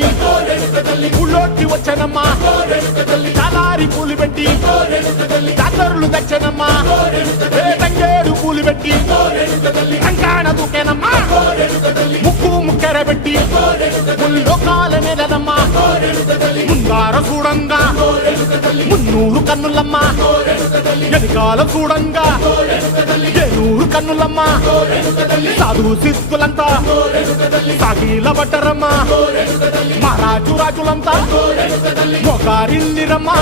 పెట్టి ఊళ్ళోకి వచ్చానమ్మా చాలారి పూలు పెట్టి జాతరులు తెచ్చానమ్మా తంగేడు పూలు పెట్టి కంకాణ దూకేనమ్మా ముక్కు ముక్కెర పెట్టి ముల్లోకాల నెలనమ్మా ముందార చూడంగా మున్నూరు కన్నులమ్మా ఎనకాల చూడంగా ఏనూరు కన్నులమ్మా సాధువు సిద్ధులంతా సాగిల బట్టరమ్మా మహారాజు రాజులంతా మొగారిల్లిరమ్మా